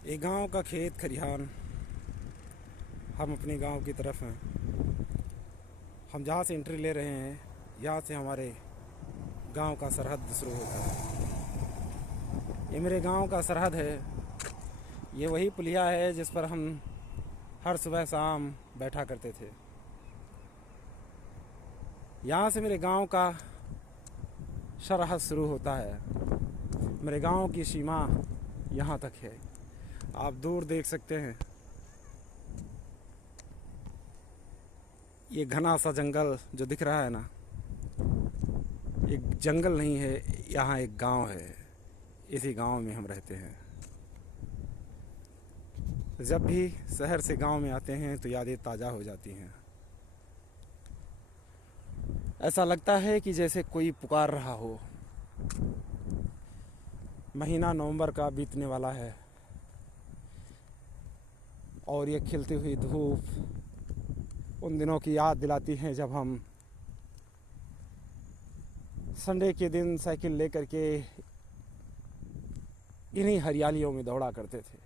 एक गांव का खेत खलिहान। हम अपने गांव की तरफ हैं। हम जहाँ से एंट्री ले रहे हैं, यहाँ से हमारे गांव का सरहद शुरू होता है। ये मेरे गांव का सरहद है। ये वही पुलिया है जिस पर हम हर सुबह शाम बैठा करते थे। यहाँ से मेरे गांव का सरहद शुरू होता है। मेरे गांव की सीमा यहाँ तक है। आप दूर देख सकते हैं, ये घना सा जंगल जो दिख रहा है ना, एक जंगल नहीं है, यहाँ एक गांव है। इसी गांव में हम रहते हैं। जब भी शहर से गांव में आते हैं तो यादें ताज़ा हो जाती हैं। ऐसा लगता है कि जैसे कोई पुकार रहा हो। महीना नवंबर का बीतने वाला है और ये खिलती हुई धूप उन दिनों की याद दिलाती है जब हम संडे के दिन साइकिल लेकर के इन्हीं हरियालियों में दौड़ा करते थे।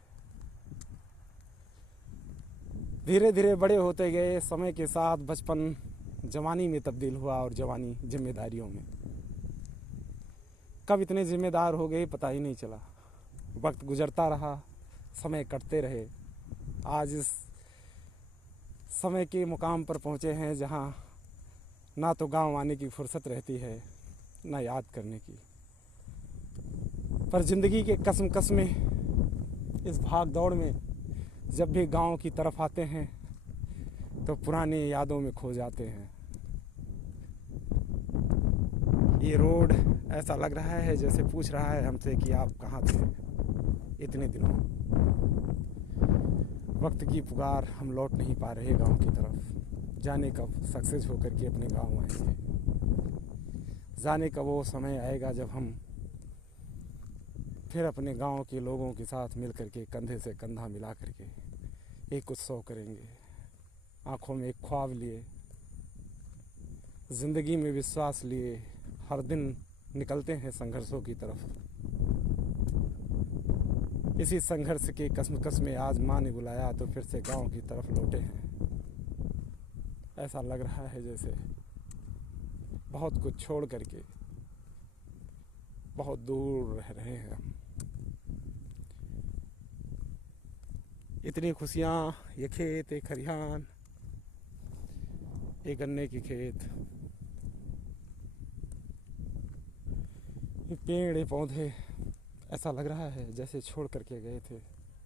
धीरे धीरे बड़े होते गए, समय के साथ बचपन जवानी में तब्दील हुआ और जवानी जिम्मेदारियों में। कब इतने जिम्मेदार हो गए पता ही नहीं चला। वक्त गुजरता रहा, समय कटते रहे। आज इस समय के मुकाम पर पहुँचे हैं जहाँ ना तो गांव आने की फुर्सत रहती है, ना याद करने की। पर ज़िंदगी के कस्म में, इस भाग दौड़ में जब भी गांव की तरफ आते हैं तो पुरानी यादों में खो जाते हैं। ये रोड ऐसा लग रहा है जैसे पूछ रहा है हमसे कि आप कहाँ थे इतने दिनों। वक्त की पुकार, हम लौट नहीं पा रहे गांव की तरफ। जाने कब सक्सेस होकर के अपने गांव आएंगे। जाने का वो समय आएगा जब हम फिर अपने गांव के लोगों के साथ मिल करके कंधे से कंधा मिला करके एक उत्सव करेंगे। आंखों में एक ख्वाब लिए, ज़िंदगी में विश्वास लिए हर दिन निकलते हैं संघर्षों की तरफ। इसी संघर्ष के कसम में आज माँ ने बुलाया तो फिर से गांव की तरफ लौटे हैं। ऐसा लग रहा है जैसे बहुत कुछ छोड़ करके बहुत दूर रह रहे हैं हम। इतनी खुशियाँ, ये खेत, एक खलिहान, एक गन्ने की खेत, ये पेड़, ये पौधे, ऐसा लग रहा है जैसे छोड़ करके गए थे।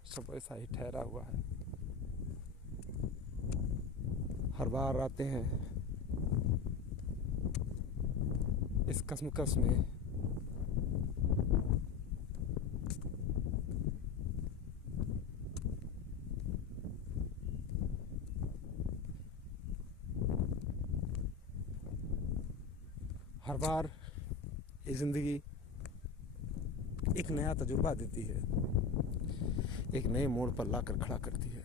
सब ऐसा ही ठहरा हुआ है। हर बार आते हैं इस कसमकस में। हर बार ये ज़िंदगी एक नया तजुर्बा देती है, एक नए मोड़ पर लाकर खड़ा करती है।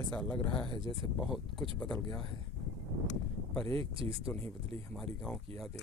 ऐसा लग रहा है जैसे बहुत कुछ बदल गया है, पर एक चीज़ तो नहीं बदली, हमारी गांव की यादें।